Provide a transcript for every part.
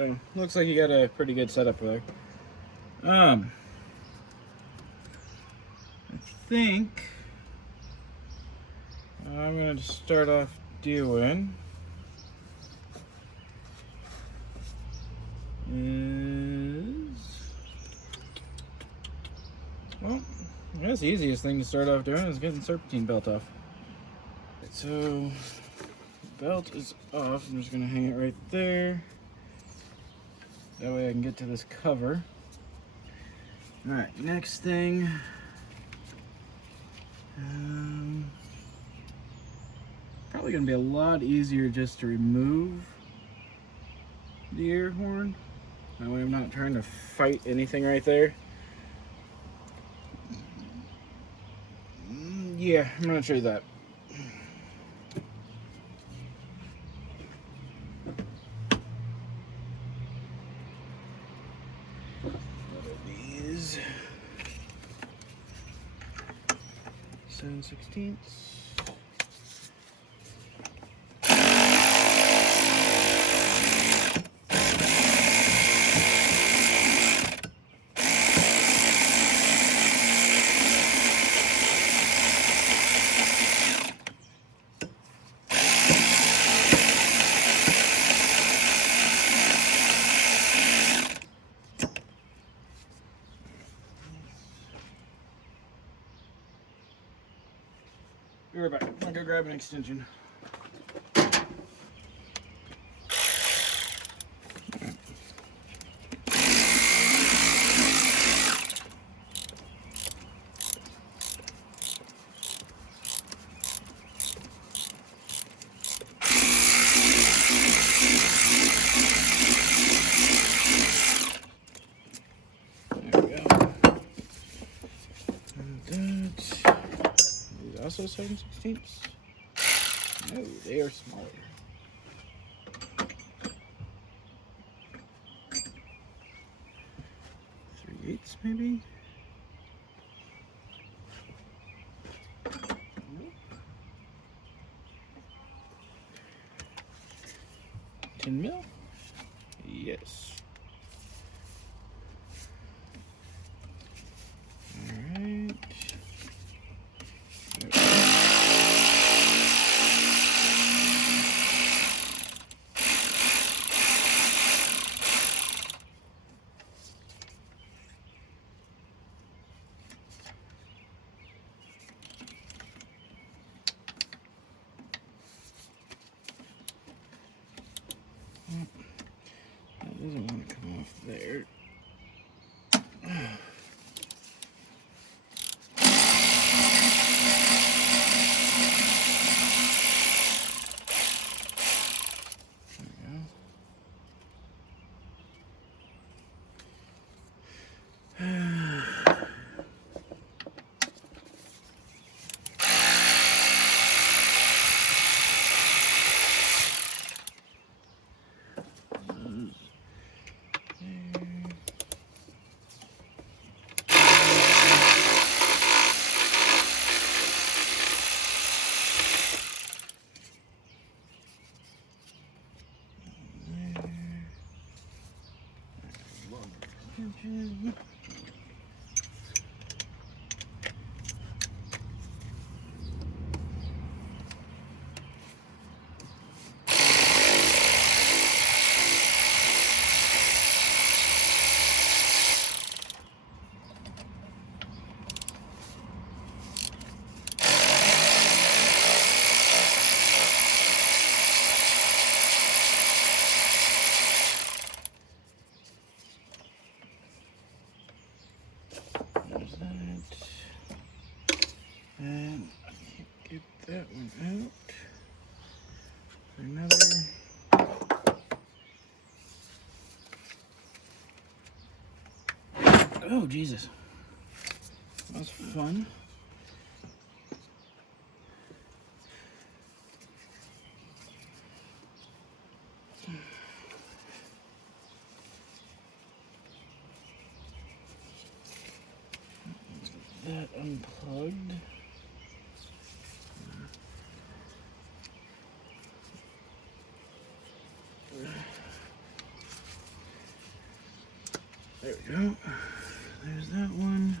So looks like you got a pretty good setup there. I think I'm going to start off doing well, I guess the easiest thing to start off doing is getting the serpentine belt off. So belt is off. I'm just going to hang it right there. That way I can get to this cover. Alright, next thing. Probably going to be a lot easier just to remove the air horn. That way I'm not trying to fight anything right there. Yeah, I'm going to show you that. What are these? 7/16. Be right back. I'm gonna go grab an extension. There we go. And that. These also 7/16. No, they are smaller. 3/8 maybe? Nope. 10 mil? Yes. Alright. That doesn't want to come off there. There's that. And I can't get that one out. Another. Oh, Jesus. That was fun. Let's get that unplugged. go. There's that one.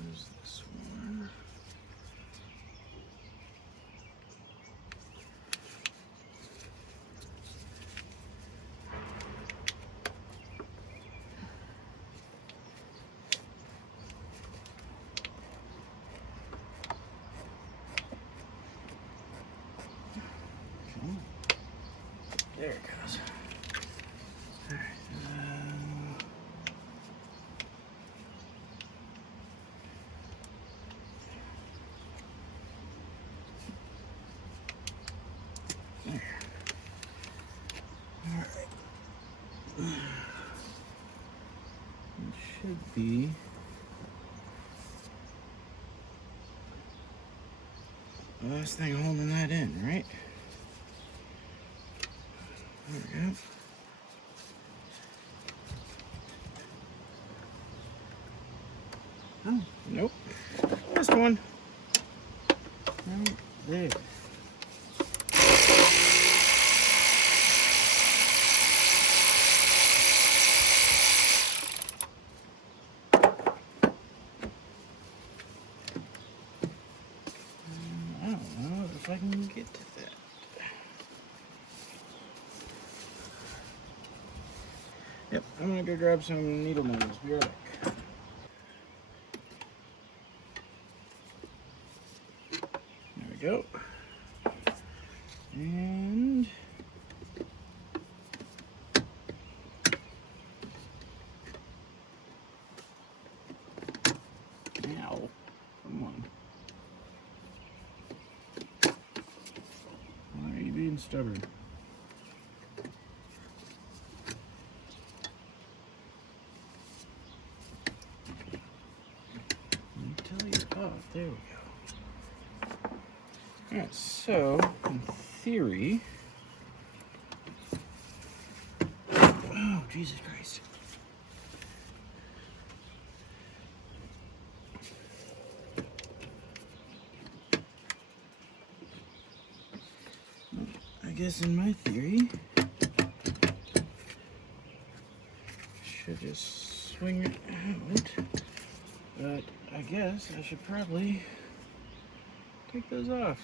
There's this one. There it goes. All right. There. All right. It should be the last thing holding that in, right? There we go. Oh, nope. This one. Right there. I don't know if I can get to that. Yep, I'm gonna go grab some needle nose. Be right back. There we go. And ow, come on. Why are you being stubborn? Oh, there we go. Alright, so in theory. Oh, Jesus Christ. I guess in my theory, should just swing it out. But I guess I should probably take those off.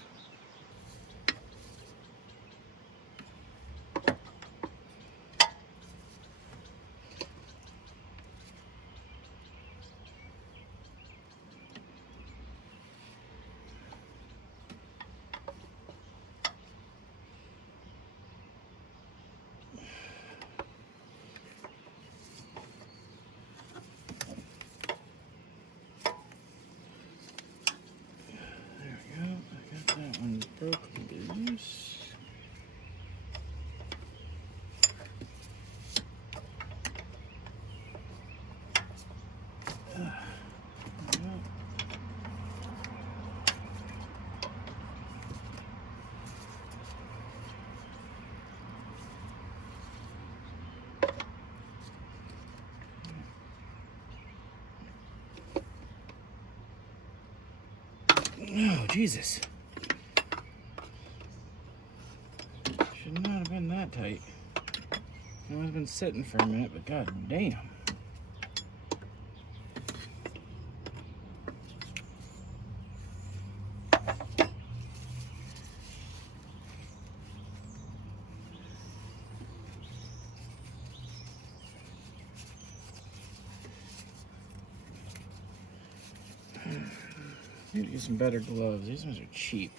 That one's broken loose. Oh, Jesus. Should not have been that tight. It must have been sitting for a minute, but god damn. Need to get some better gloves. These ones are cheap.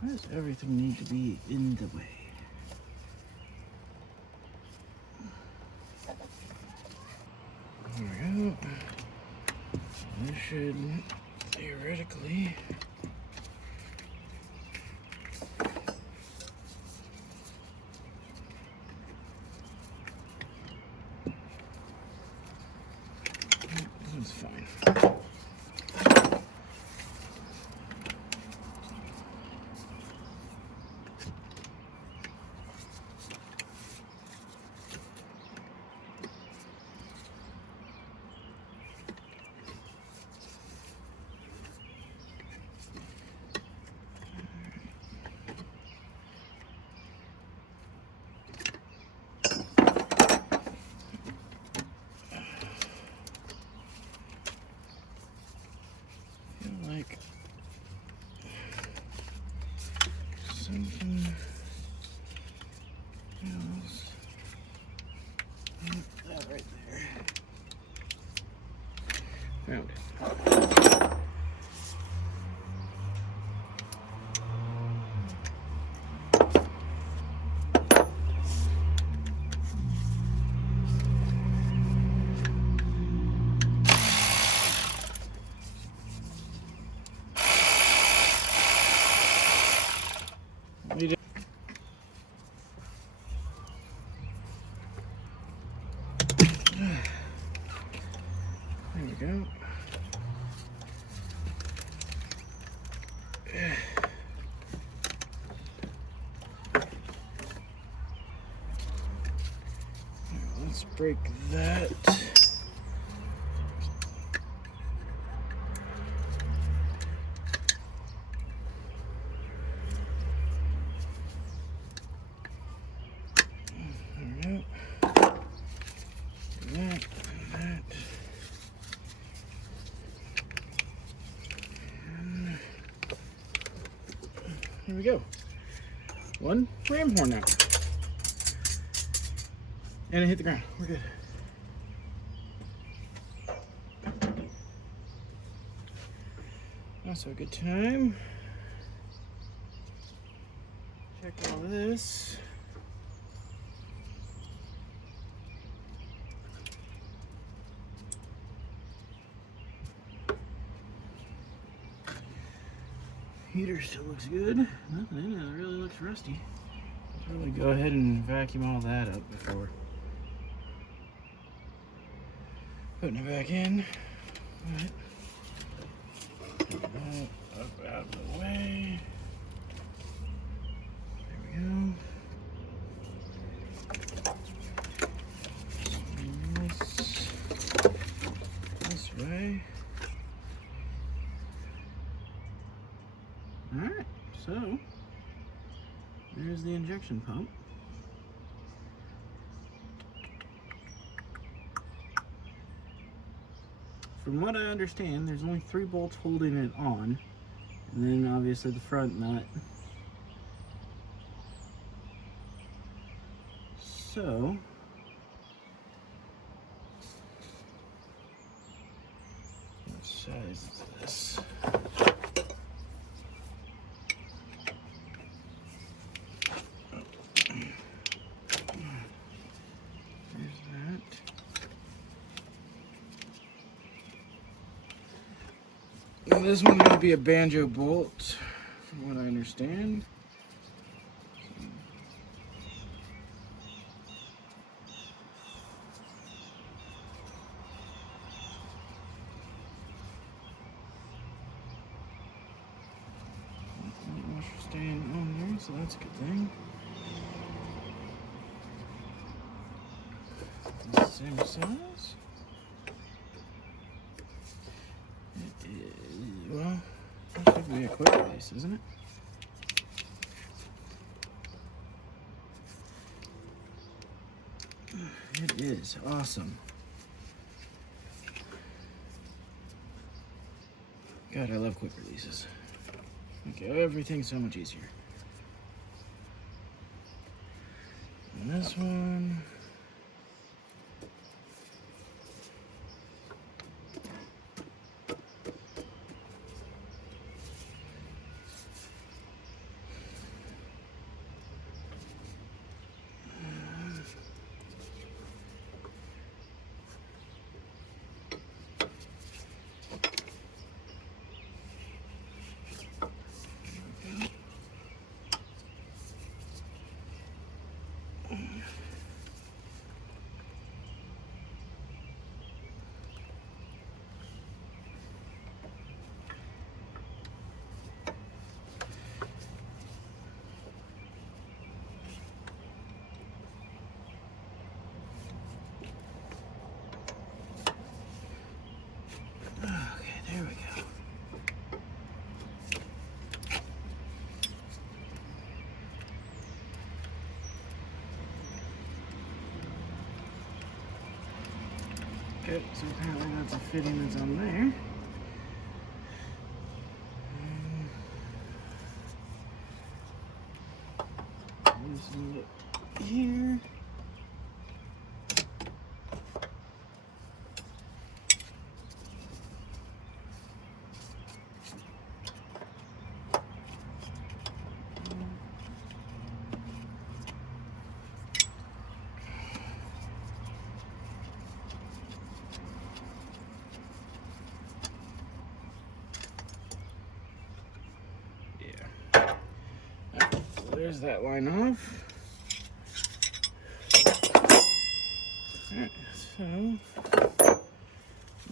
Why does everything need to be in the way? This should theoretically that's fine. Like something else. That right there. Found it. There we go. Let's break that. There we go. That. Here we go. One ram horn out. And it hit the ground. We're good. Also a good time. Check all this. Heater still looks good. Nothing in it that really looks rusty. Let's really go ahead and vacuum all that up before putting it back in. Right. Get that up out of the way. There we go. This way. Alright, so there's the injection pump. From what I understand, there's only 3 bolts holding it on, and then obviously the front nut. So what size is this? This one's going to be a banjo bolt, from what I understand. Washer staying on there, so that's a good thing. Same size. Well, that should be a quick release, isn't it? It is awesome. God, I love quick releases. Okay, everything's so much easier. And this one. Okay, so apparently that's a fitting that's on there. Loosen it here. There's that line off. Alright, so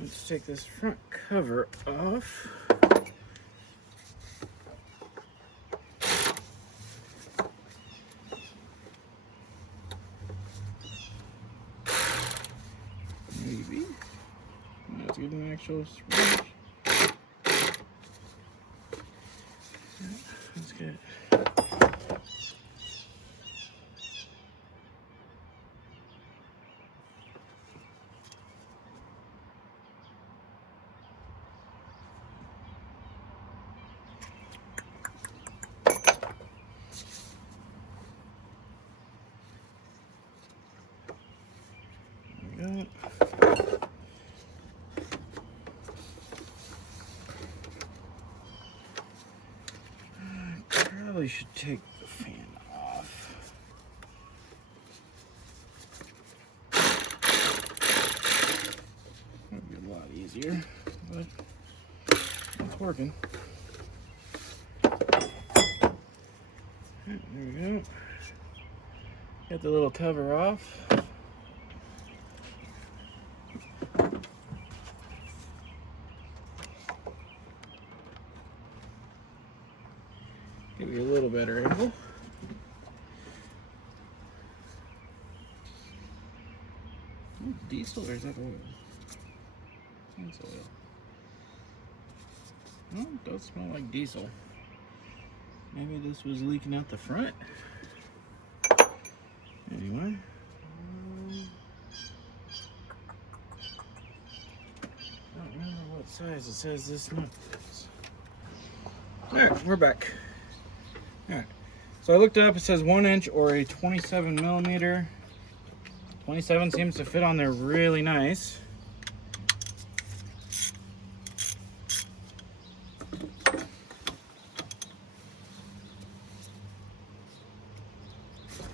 let's take this front cover off. Maybe. Let's get an actual switch. That's good. Probably should take the fan off. That'd be a lot easier, but it's working. There we go. Got the little cover off. Give you a little better angle. Ooh, diesel or is that oil? It's oil. Oh, it does smell like diesel. Maybe this was leaking out the front. Anyway. I don't remember what size it says this nut is. Alright, we're back. Alright, so I looked it up, it says 1 inch or a 27 millimeter. 27 seems to fit on there really nice.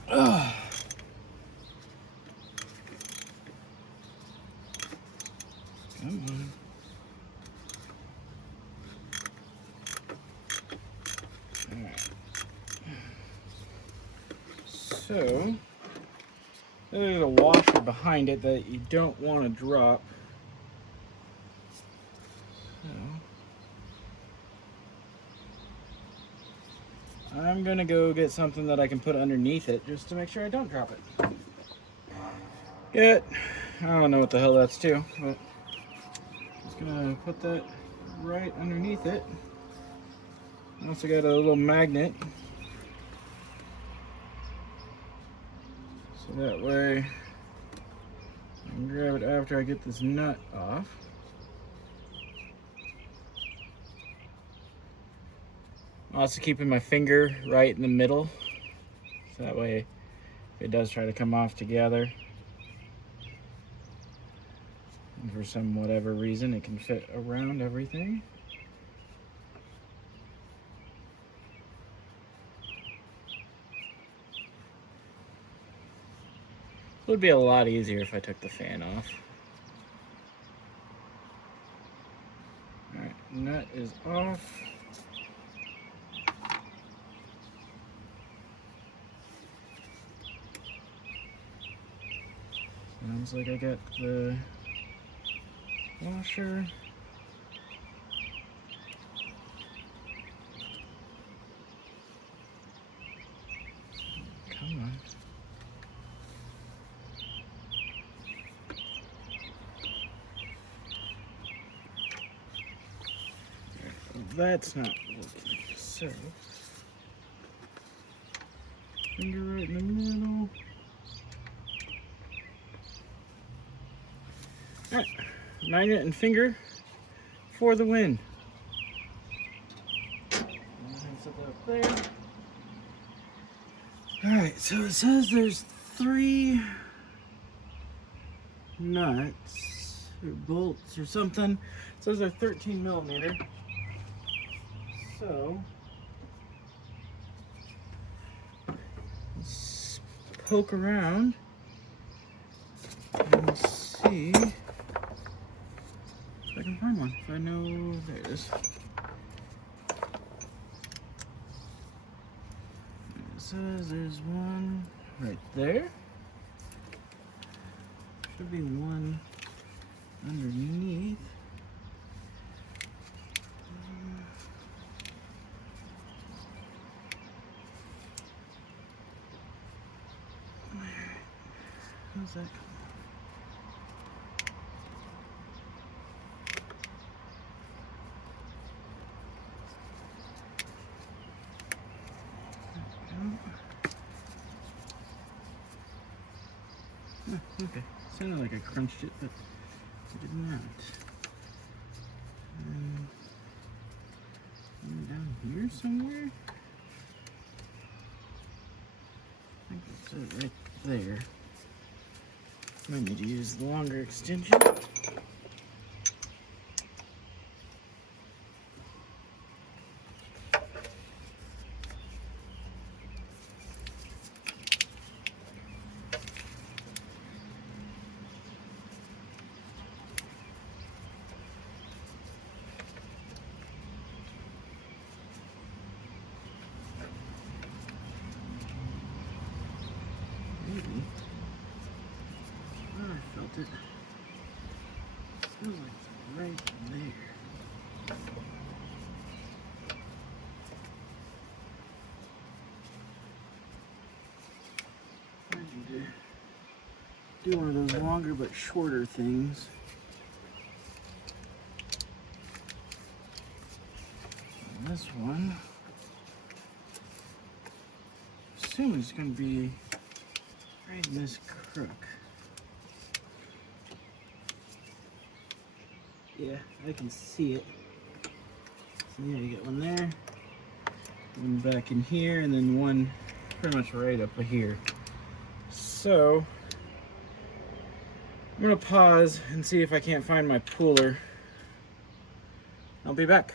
Come on. Alright. So, there's a washer behind it that you don't want to drop. So, I'm going to go get something that I can put underneath it just to make sure I don't drop it. Yet, I don't know what the hell that's to, but just going to put that right underneath it. I also got a little magnet. So that way I can grab it after I get this nut off. I'm also keeping my finger right in the middle. So that way if it does try to come off together, and for some whatever reason it can fit around everything. It would be a lot easier if I took the fan off. Alright, nut is off. Sounds like I got the washer. Come on. That's not working. So, finger right in the middle. Alright. magnet and finger for the win. Set that up there. Alright, so it says there's 3 nuts or bolts or something. It says they're 13 millimeter. So let's poke around and see if I can find one. If I know, there it is. It says there's one right there. Should be one underneath. How's that come off? Oh, okay. Sounded like I crunched it, but I did not. Down here somewhere? I think it's right there. Might need to use the longer extension. Maybe. Oh, I felt it. Feels like it's right there. I need to do one of those longer but shorter things. And this one, I assume it's going to be right in this crook. Yeah, I can see it. So yeah, you got one there, one back in here, and then one pretty much right up here. So I'm gonna pause and see if I can't find my pooler. I'll be back.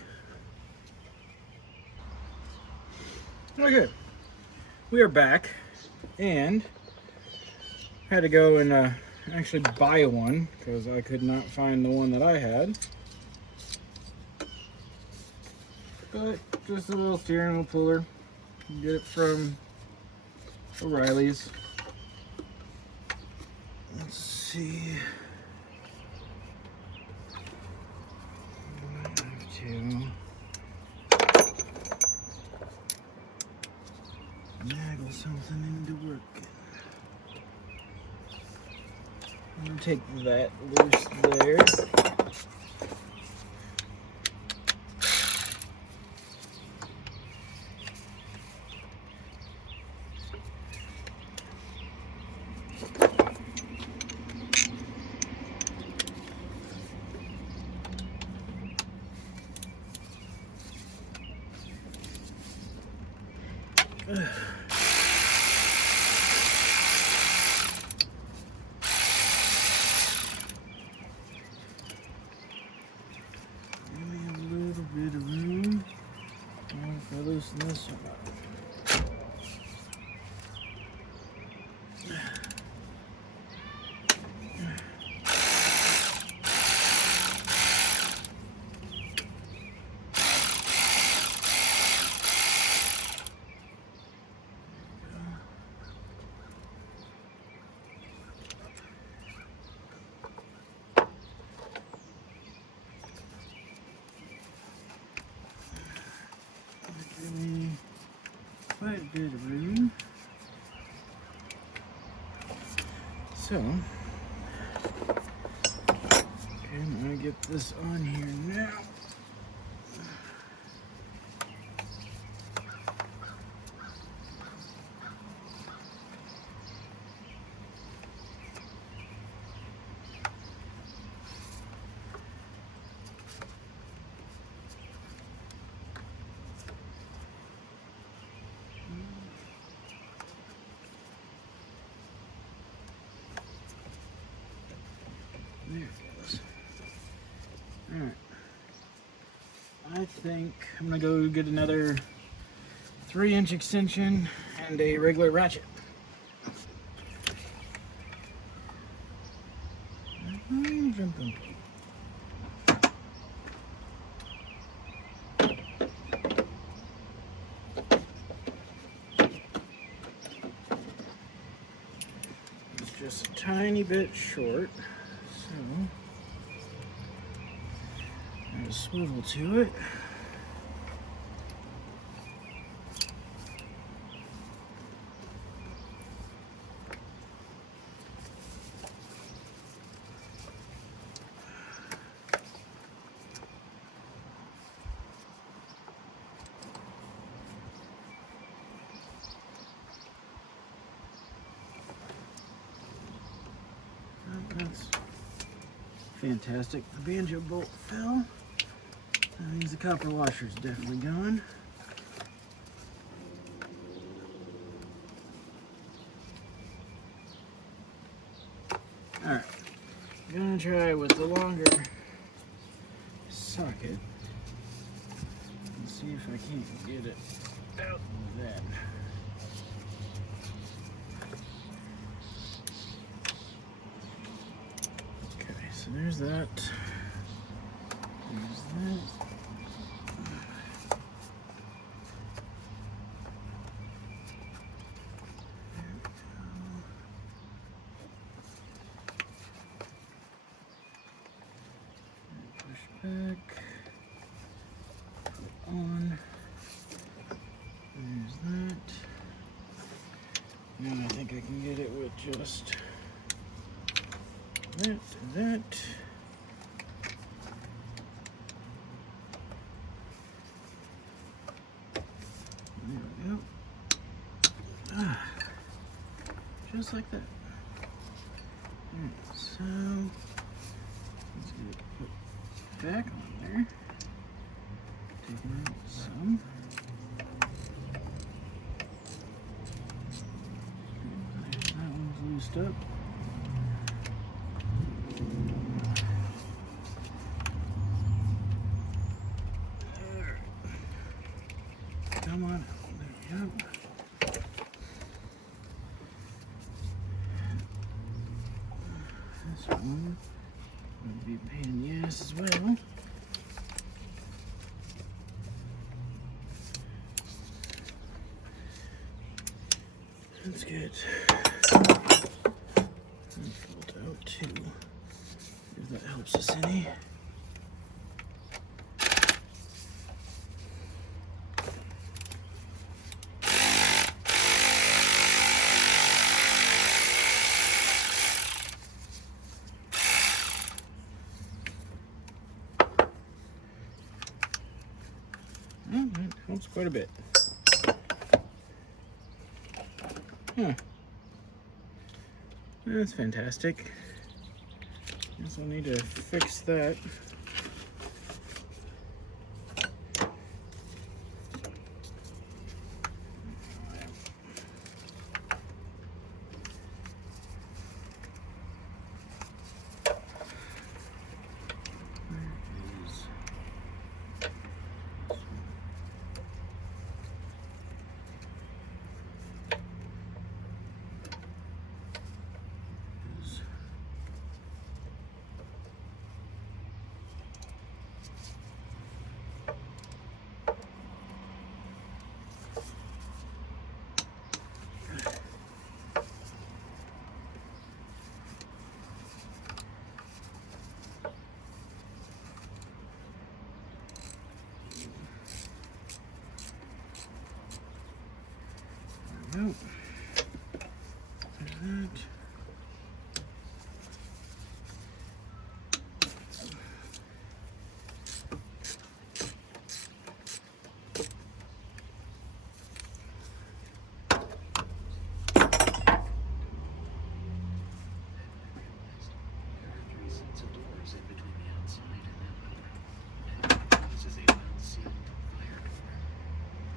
Okay, we are back, and had to go and actually buy one because I could not find the one that I had. But just a little steering wheel puller. You get it from O'Reilly's. Let's see. I have to naggle something into work. I'm gonna take that loose there. Loosen this one up. Quite a bit of room. So, okay, I'm gonna get this on here now. I think I'm gonna go get another 3-inch extension and a regular ratchet. It's just a tiny bit short, so there's a swivel to it. That's fantastic. The banjo bolt fell. That means the copper washer is definitely gone. Alright, I'm gonna try with the longer socket and see if I can't get it out of that. Okay, so there's that. There's that. Back, put on, there's that. Now I think I can get it with just that to that. There we go. Just like that. Alright, so let's get it put back on there. Taking out some. That one's loosed up. Alright. Come on. There we go. This one would be a pain in the ass as well. That's good. And fold out too, if that helps us any. Oh, that helps quite a bit. Huh. That's fantastic. Guess I'll need to fix that. Nope. There's that.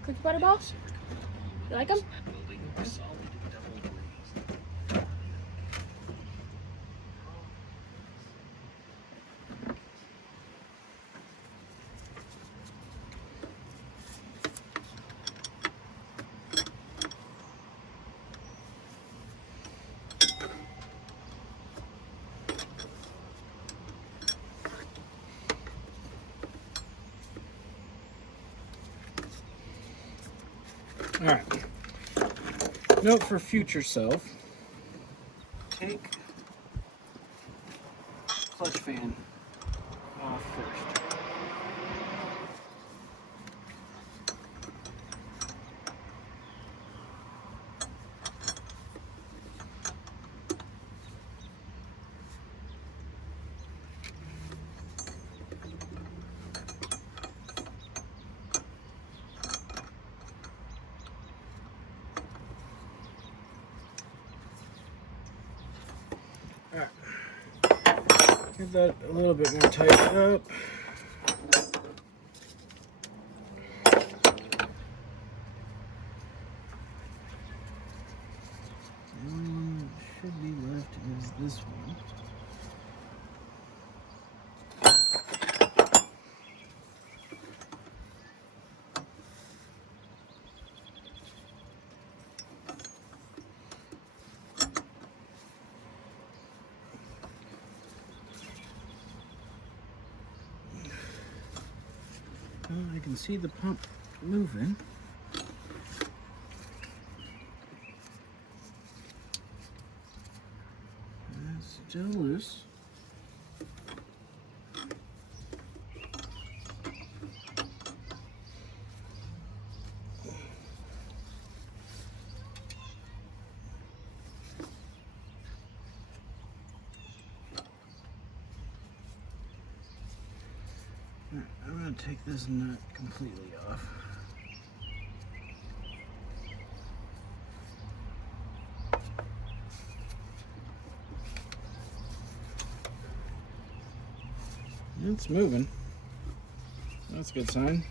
Cookie butter balls? You like them? All right. Note for future self: take clutch fan off first. Alright, get that a little bit more tightened up. The only one that should be left is this one. Well, I can see the pump moving. It's still loose. I'm going to take this nut completely off. It's moving. That's a good sign.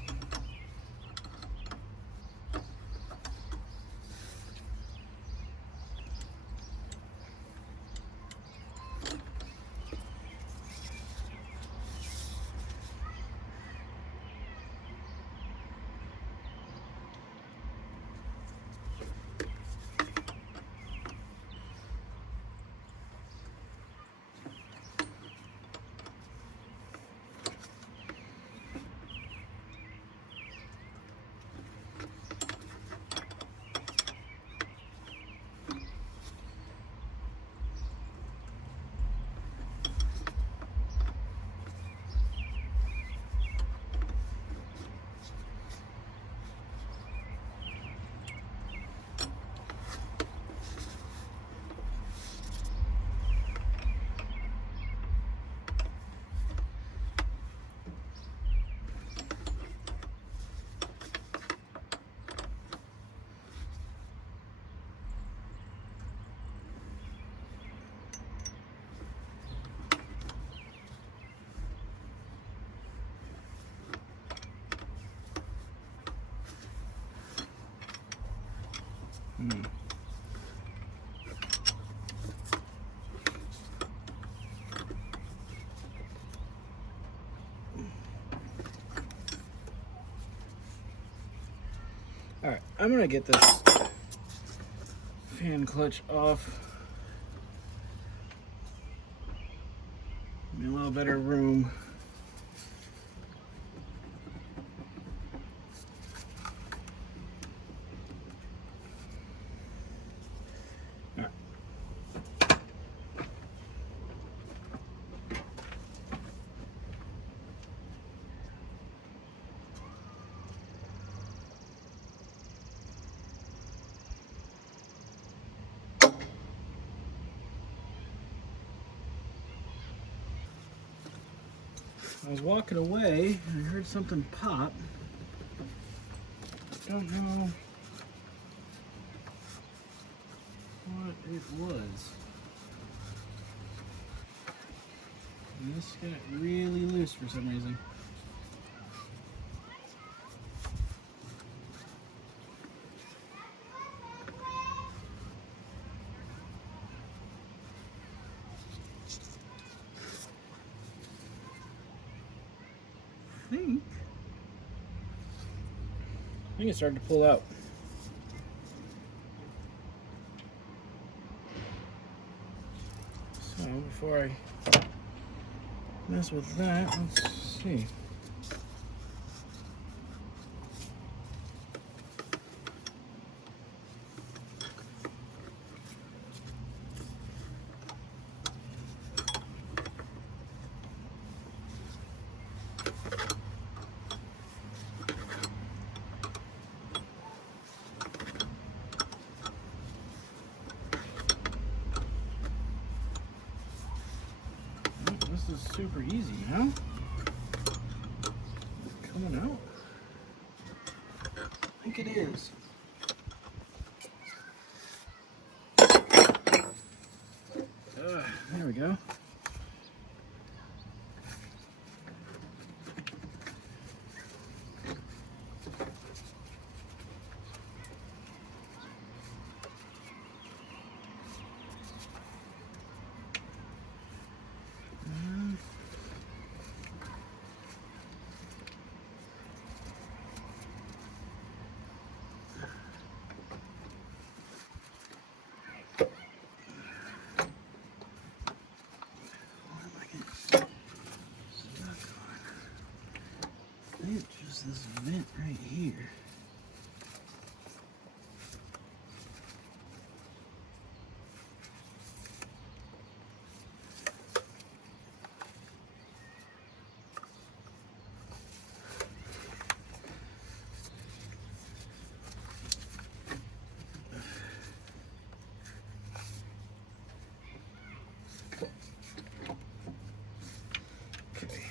Alright, I'm going to get this fan clutch off. Give me a little better room. Alright. I was walking away and I heard something pop. Don't know what it was. And this got really loose for some reason. I think it started to pull out. So before I mess with that, let's see. super easy, you know? Coming out? I think it is. There we go. Just this vent right here. Okay.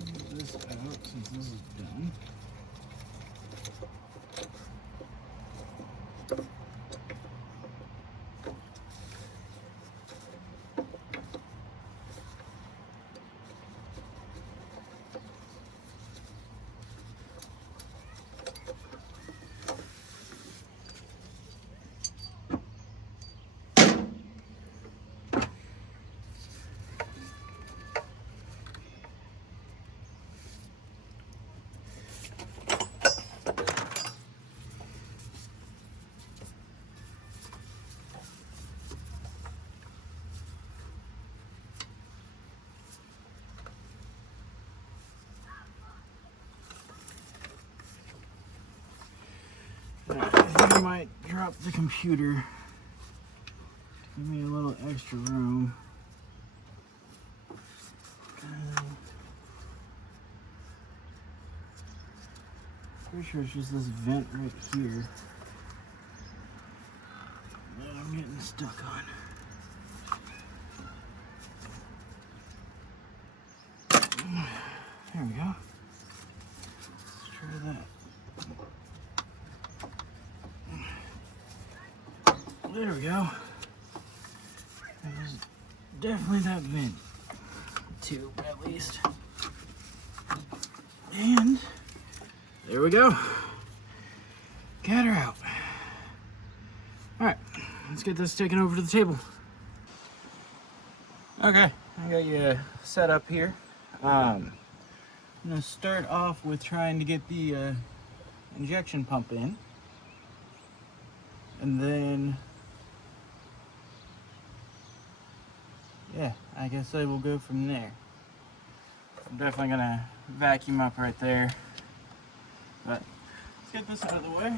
Move this out since this is done. Alright, I think I might drop the computer to give me a little extra room. Pretty sure it's just this vent right here that I'm getting stuck on. There we go. Let's try that. There we go. That was definitely that vent tube, at least. And there we go. Got her out. All right, let's get this taken over to the table. Okay, I got you set up here. I'm gonna start off with trying to get the injection pump in, and then yeah, I guess I will go from there. I'm definitely gonna vacuum up right there, but let's get this out of the way.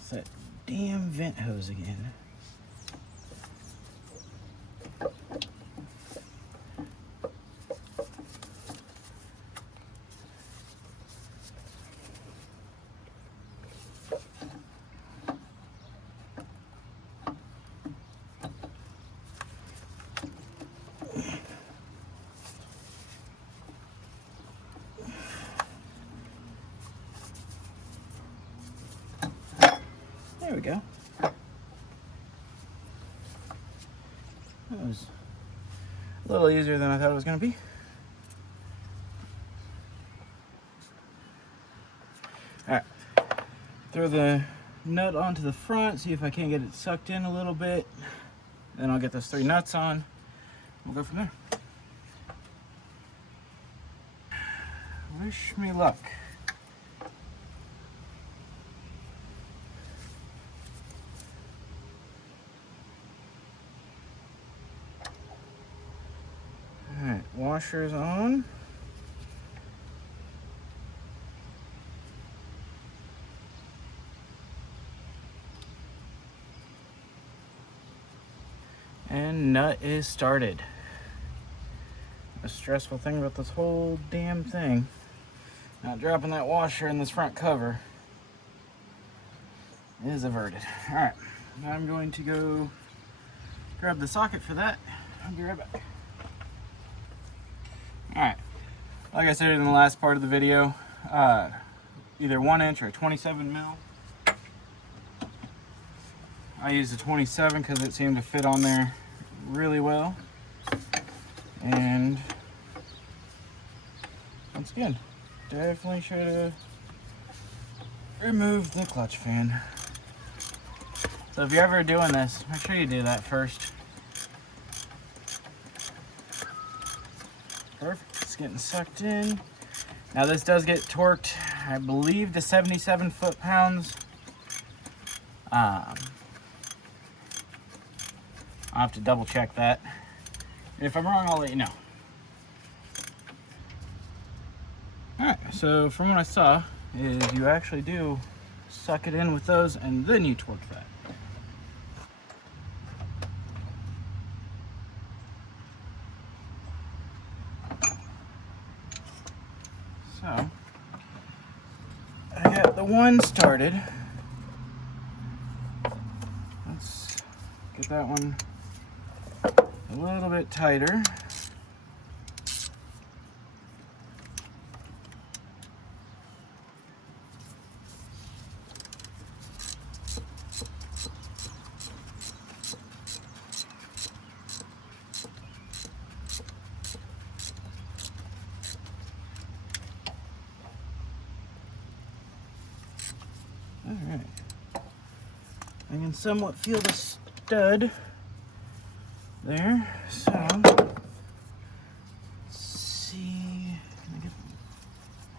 It's that damn vent hose again. There we go. That was a little easier than I thought it was going to be. All right, throw the nut onto the front, see if I can't get it sucked in a little bit. Then I'll get those 3 nuts on. We'll go from there. Wish me luck. washer is on. And nut is started. The stressful thing about this whole damn thing, not dropping that washer in this front cover, is averted. All right, now I'm going to go grab the socket for that. I'll be right back. All right, like I said in the last part of the video, either 1 inch or 27 mil. I used a 27 because it seemed to fit on there really well. And once again, definitely should have removed the clutch fan. So if you're ever doing this, make sure you do that first. Perfect, it's getting sucked in. Now this does get torqued, I believe, to 77 foot-pounds. I'll have to double check that. If I'm wrong, I'll let you know. Alright, so from what I saw, is you actually do suck it in with those and then you torque that. So, I got the one started. Let's get that one a little bit tighter. All right. I can somewhat feel the stud there, so let's see. Can I get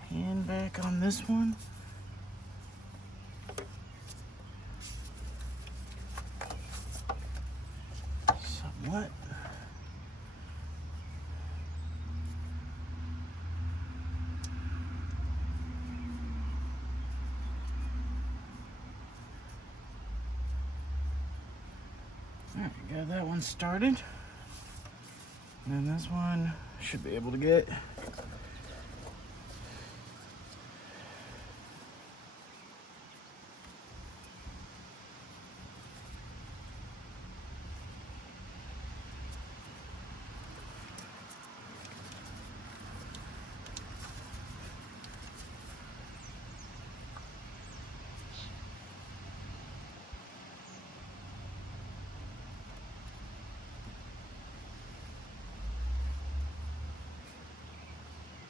the hand back on this one? Somewhat. Alright, got that one started. And this one should be able to get.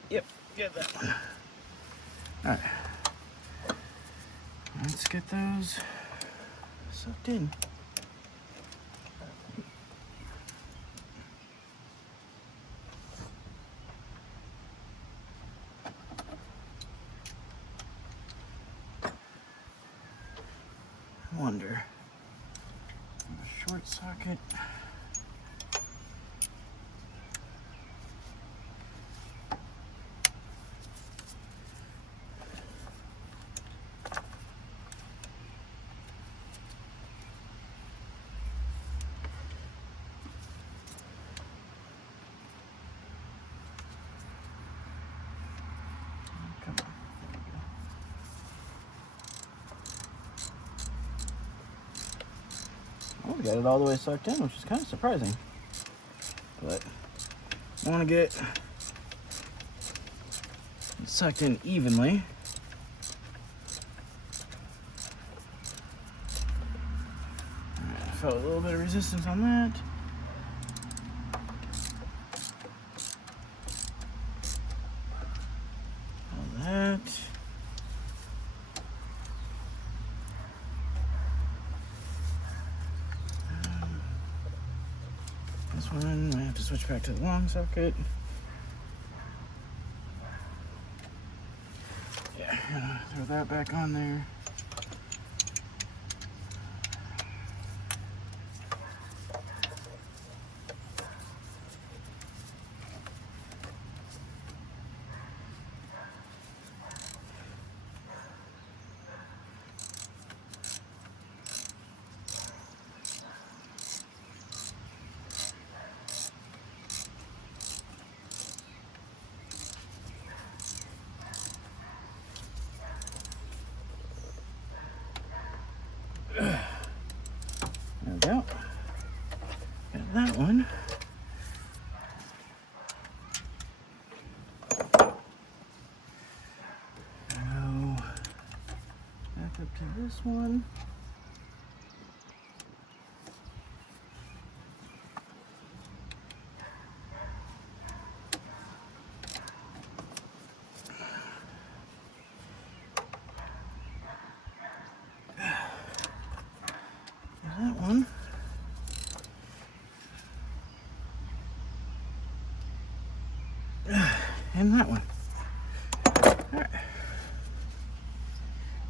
Yep, get that one. All right, let's get those sucked in. I wonder, a short socket. Oh, we got it all the way sucked in, which is kind of surprising. But I want to get it sucked in evenly. Alright, I felt a little bit of resistance on that. All that. This one, I have to switch back to the long socket. Yeah, gonna throw that back on there. this one. That one. And that one. Alright.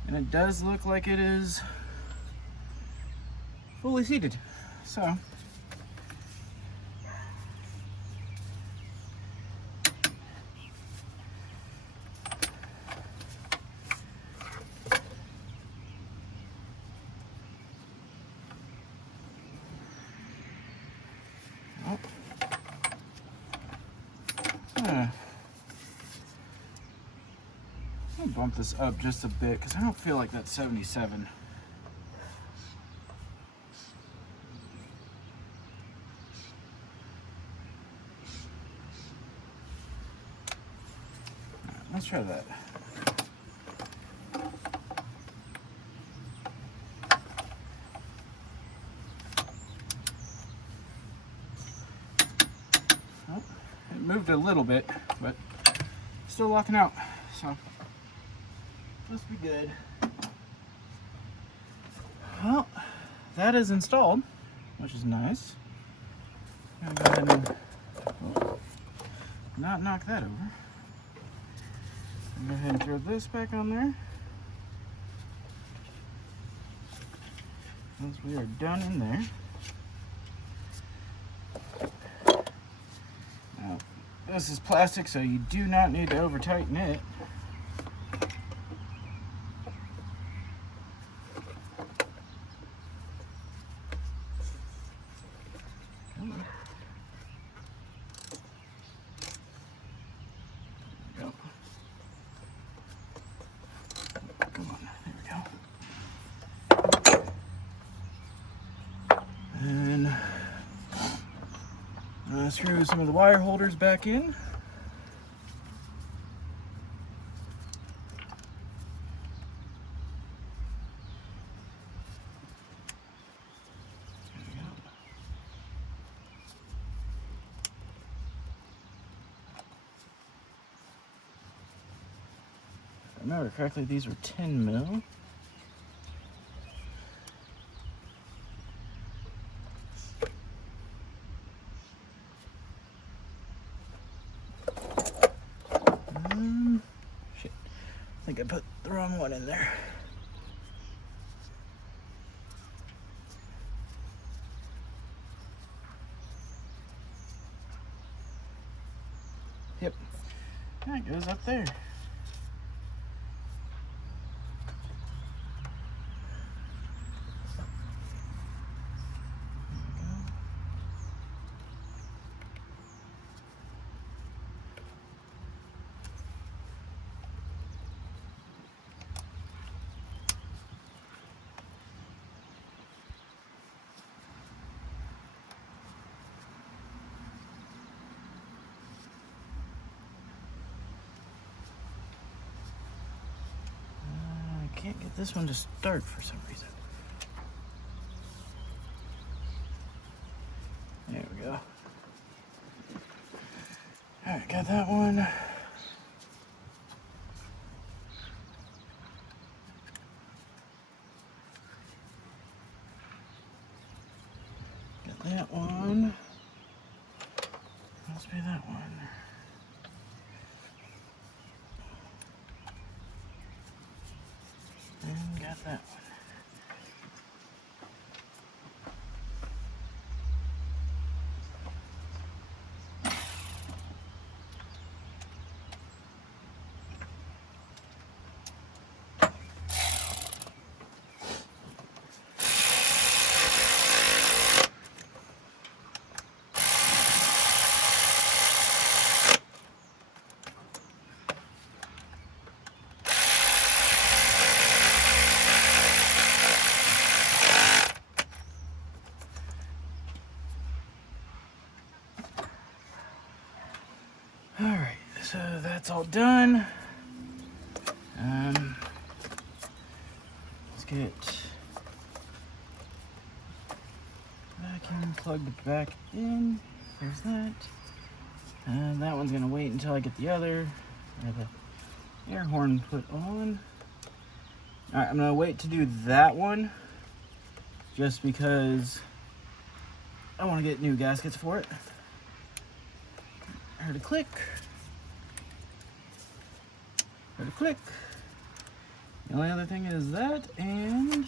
And it does look like it is fully seated. So I'll bump this up just a bit because I don't feel like that's 77. Let's try that. Oh, it moved a little bit, but still locking out, so must be good. Well, that is installed, which is nice. I'm gonna go ahead and not knock that over. Go ahead and throw this back on there. Once we are done in there. Now, this is plastic, so you do not need to over tighten it. Screw some of the wire holders back in. If I remember correctly, these were 10 mil. Shit, I think I put the wrong one in there. Yep, that goes up there. Can't get this one to start for some reason. There we go. Alright, got that one. Got that one. Must be that one. And got that one. Alright, so that's all done. Let's gasket vacuum plugged back in. There's that. And that one's gonna wait until I get the other, or the air horn put on. All right, I'm gonna wait to do that one just because I want to get new gaskets for it. Heard a click. Heard a click. The only other thing is that, and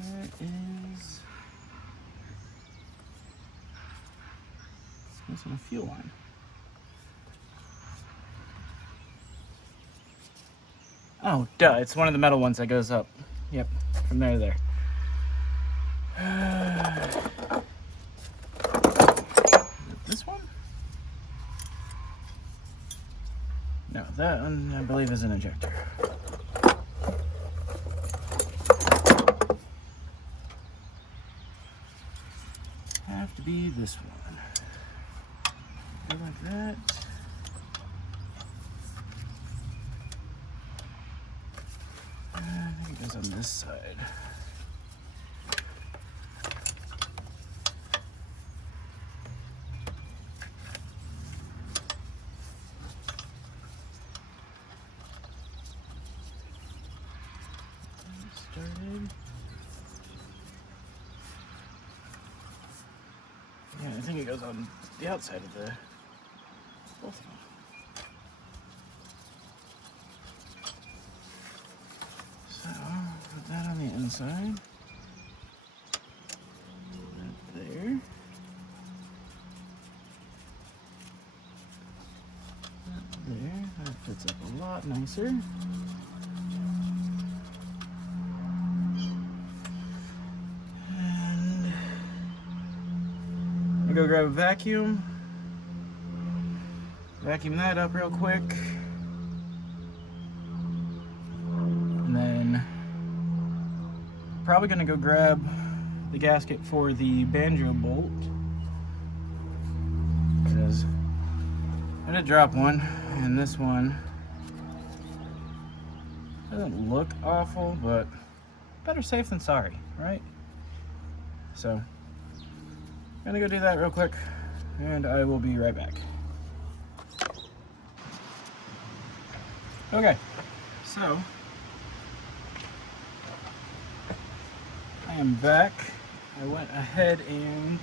there is missing a fuel line. Oh, duh, it's one of the metal ones that goes up. Yep, from there to there. This one? No, that one I believe is an injector. Have to be this one. Go like that. I think it goes on this side. Started. Yeah, I think it goes on the outside of the both of them. So, put that on the inside. That there. That there. That fits up a lot nicer. Go grab a vacuum, vacuum that up real quick, and then probably gonna go grab the gasket for the banjo bolt, because I did drop one, and this one doesn't look awful, but better safe than sorry, right? So I'm gonna go do that real quick, and I will be right back. Okay, so I am back. I went ahead and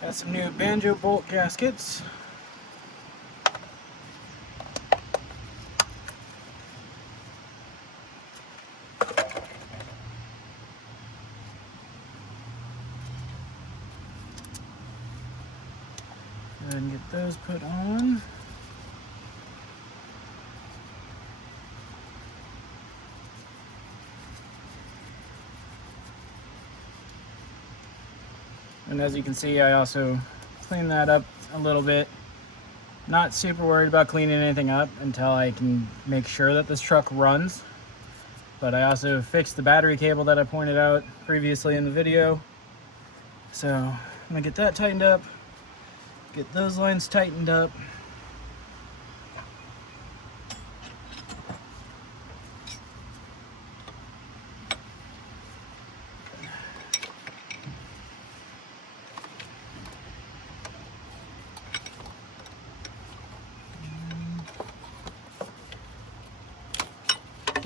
got some new banjo bolt gaskets. Go ahead and get those put on. And as you can see, I also cleaned that up a little bit. Not super worried about cleaning anything up until I can make sure that this truck runs. But I also fixed the battery cable that I pointed out previously in the video. So I'm gonna get that tightened up. Get those lines tightened up.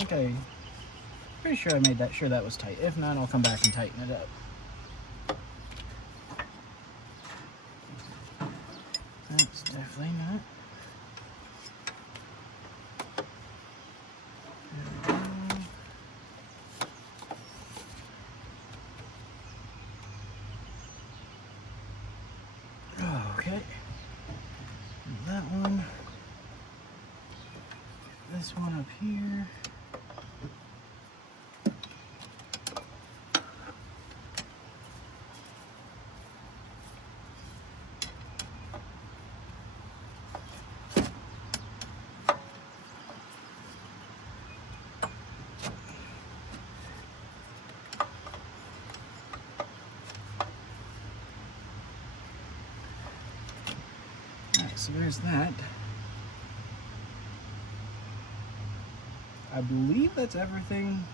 Okay, pretty sure I made that sure that was tight. If not, I'll come back and tighten it up. That's definitely not. Okay, that one. This one up here. Alright, so there's that. I believe that's everything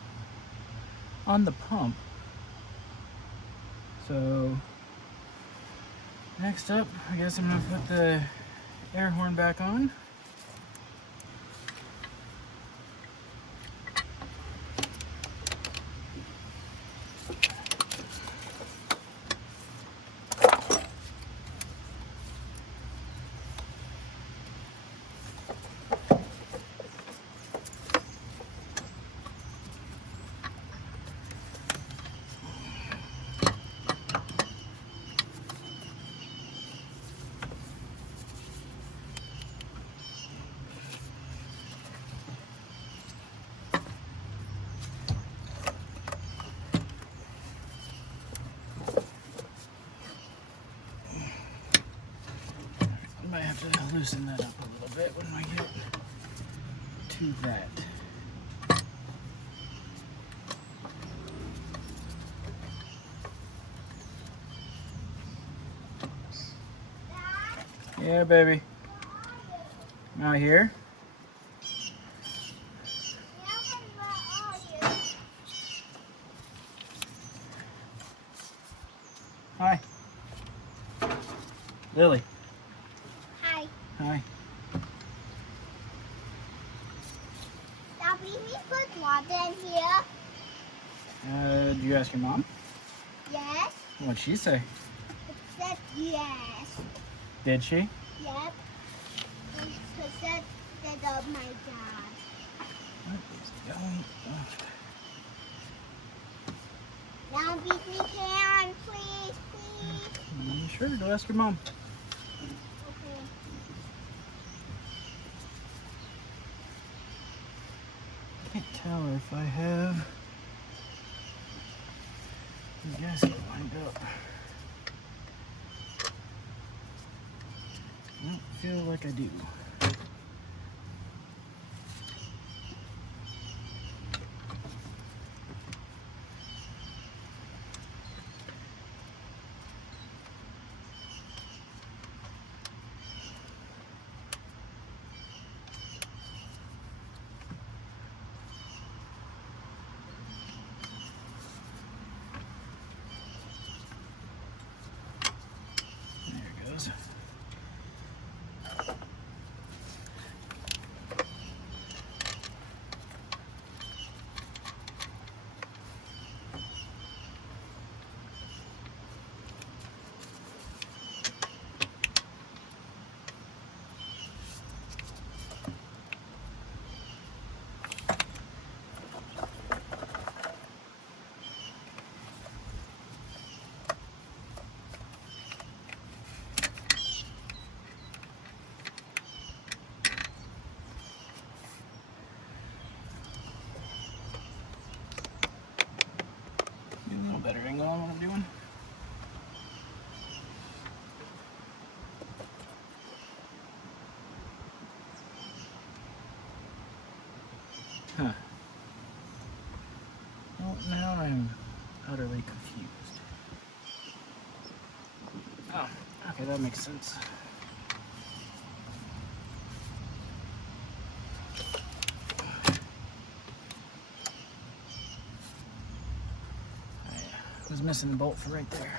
on the pump. So next up, I guess I'm gonna put the air horn back on. I might have to loosen that up a little bit when I get to that. Yeah, baby. Out here. Hi. Lily. Hi. Hi. Now, please put water in here. Did you ask your mom? Yes. What'd she say? It said yes. Did she? Yep. It said that of my dad. What is going on? Now, please, can, please. Sure, go ask your mom. Okay. I can't tell if I have the gasket lined up. I don't feel like I do. There it goes. Get a little better angle on what I'm doing. Huh. Well, now I'm utterly confused. Oh, okay, that makes sense. I was missing the bolt for right there.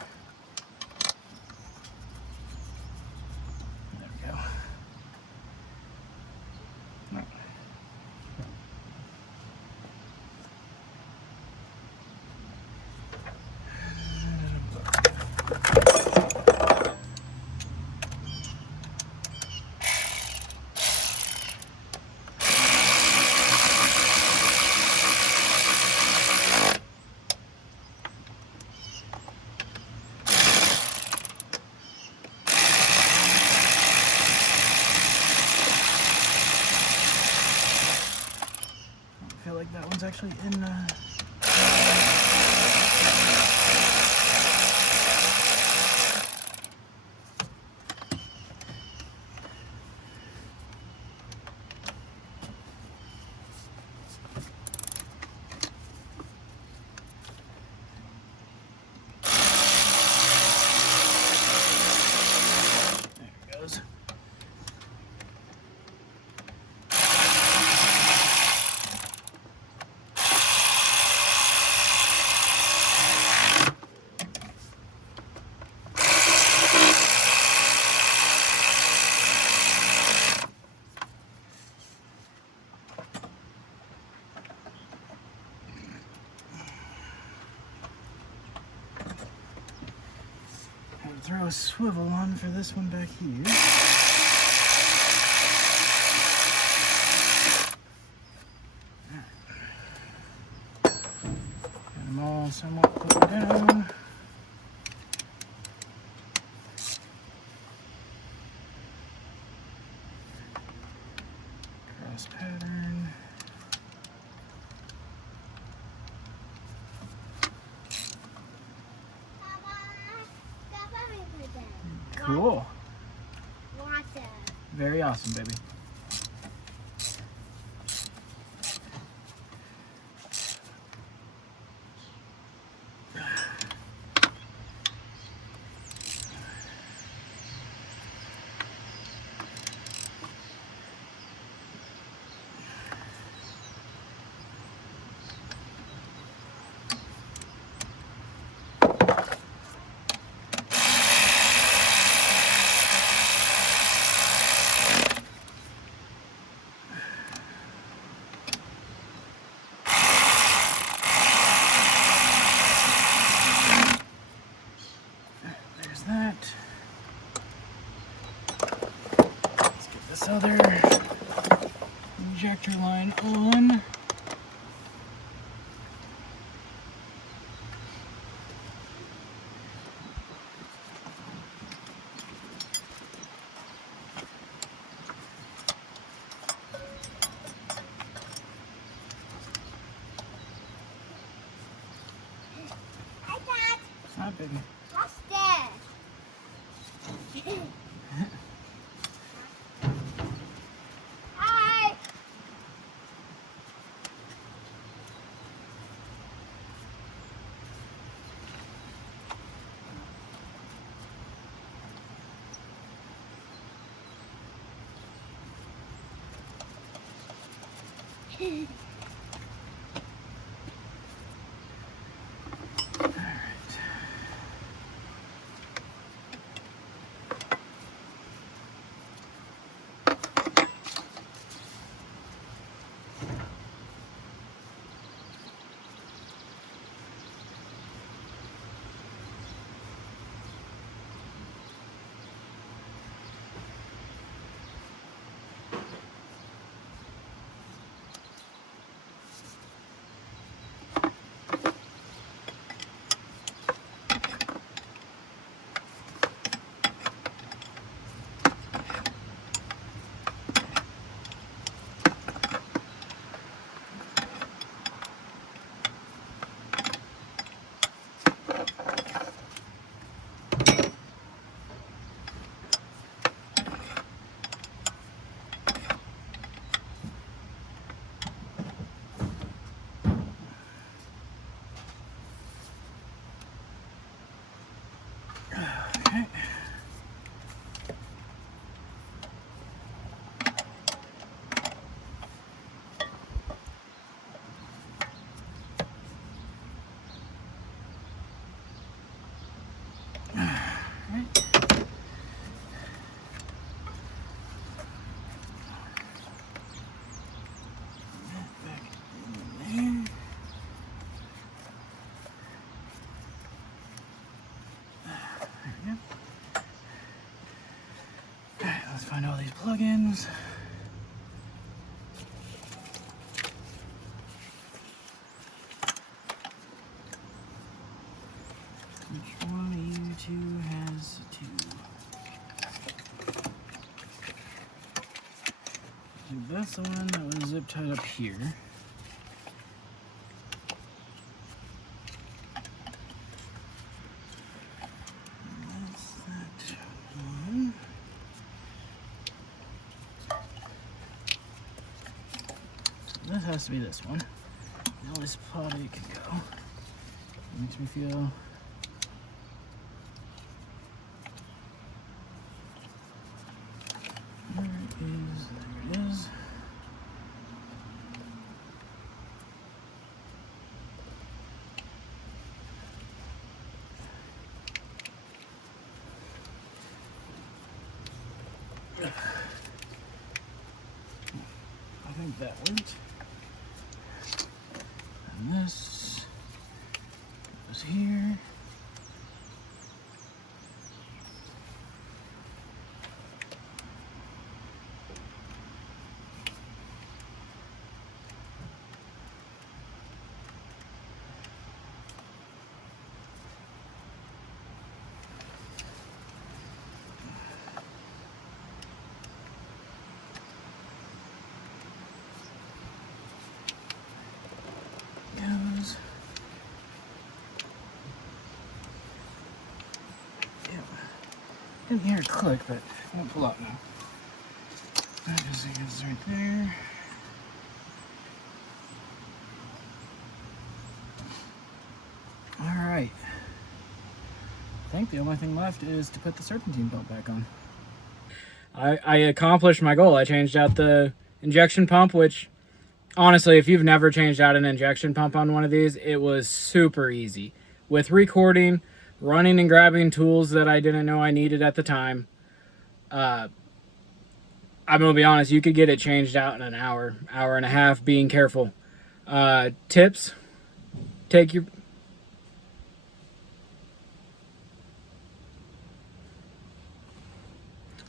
There we go. Right. I feel like that one's actually in. There it goes. throw a swivel on for this one back here. Got them all somewhat put down. Cross pattern. Cool. Water. Very awesome, baby. There's that. Let's get this other injector line on. Hi, Dad. Hi, baby. What's that? Hi. Okay. Let's find all these plugins. Which one of you two has two? I think that's the one that was zip tied up here. That's that one. This has to be this one. Now this potty can go. It makes me feel there it is. I think that worked. And this goes here. Didn't hear it click, but it won't pull out now. That is right there. All right. I think the only thing left is to put the serpentine belt back on. I accomplished my goal. I changed out the injection pump, which honestly, if you've never changed out an injection pump on one of these, it was super easy. With recording, running and grabbing tools that I didn't know I needed at the time, I'm going to be honest, you could get it changed out in an hour, hour and a half, being careful. Tips, take your...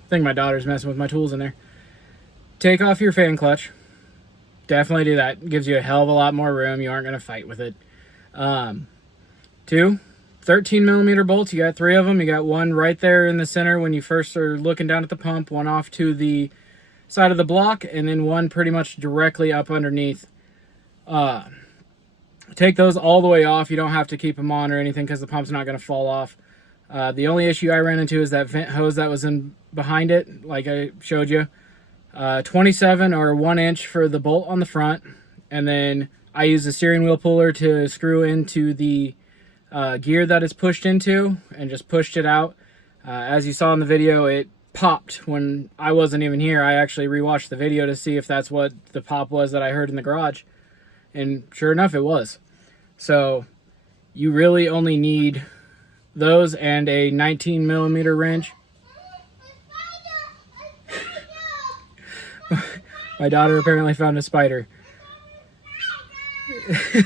I think my daughter's messing with my tools in there. Take off your fan clutch. Definitely do that. It gives you a hell of a lot more room. You aren't going to fight with it. 2, 13 millimeter bolts. You got 3 of them. You got one right there in the center when you first are looking down at the pump, one off to the side of the block, and then one pretty much directly up underneath. Take those all the way off. You don't have to keep them on or anything because the pump's not going to fall off. The only issue I ran into is that vent hose that was in behind it, like I showed you. 27 or 1 inch for the bolt on the front, and then I use the steering wheel puller to screw into the gear that it's pushed into, and just pushed it out. As you saw in the video, it popped when I wasn't even here. I actually rewatched the video to see if that's what the pop was that I heard in the garage, and sure enough it was. So you really only need those and a 19 millimeter wrench. My daughter apparently found a spider.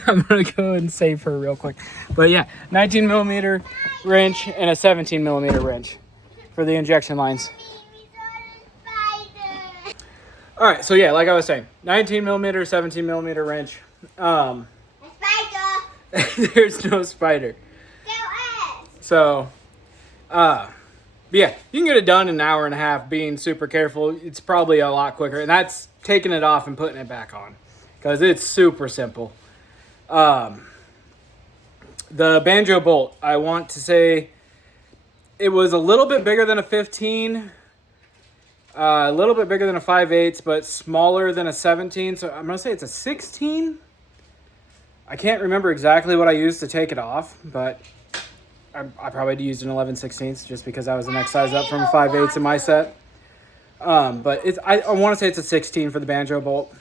I'm gonna go and save her real quick. But yeah, 19 millimeter wrench and a 17 millimeter wrench for the injection lines. All right, so yeah, like I was saying, 19 millimeter, 17 millimeter wrench. There's no spider. So, but yeah, you can get it done in an hour and a half being super careful. It's probably a lot quicker, and that's taking it off and putting it back on because it's super simple. The banjo bolt, I want to say it was a little bit bigger than a 15, a little bit bigger than a 5/8, but smaller than a 17. So I'm going to say it's a 16. I can't remember exactly what I used to take it off, but I probably used an 11/16 just because I was the next size up from 5/8 in my set. But I want to say it's a 16 for the banjo bolt.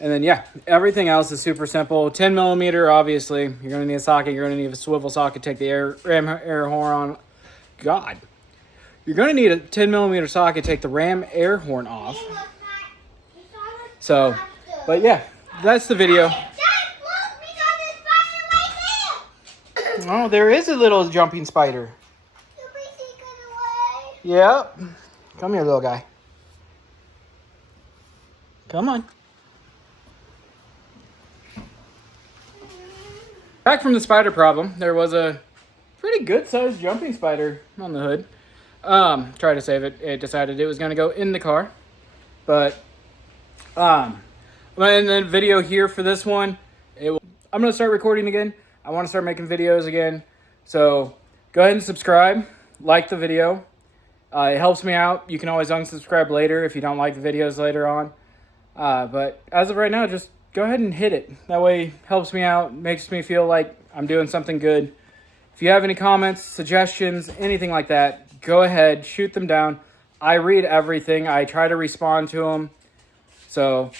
And then, yeah, everything else is super simple. 10 millimeter, obviously. You're going to need a socket. You're going to need a swivel socket. Take the ram air horn on. God. You're going to need a 10 millimeter socket. Take the ram air horn off. So, but yeah, that's the video. Oh, there is a little jumping spider. Yep. Come here, little guy. Come on. Back from the spider problem, there was a pretty good sized jumping spider on the hood. Tried to save it. It decided it was going to go in the car. But in the video here for this one, I'm going to start recording again. I want to start making videos again. So go ahead and subscribe. Like the video. It helps me out. You can always unsubscribe later if you don't like the videos later on. But as of right now, just go ahead and hit it. That way it helps me out, makes me feel like I'm doing something good. If you have any comments, suggestions, anything like that, go ahead, shoot them down. I read everything. I try to respond to them. So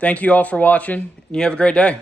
thank you all for watching, and you have a great day.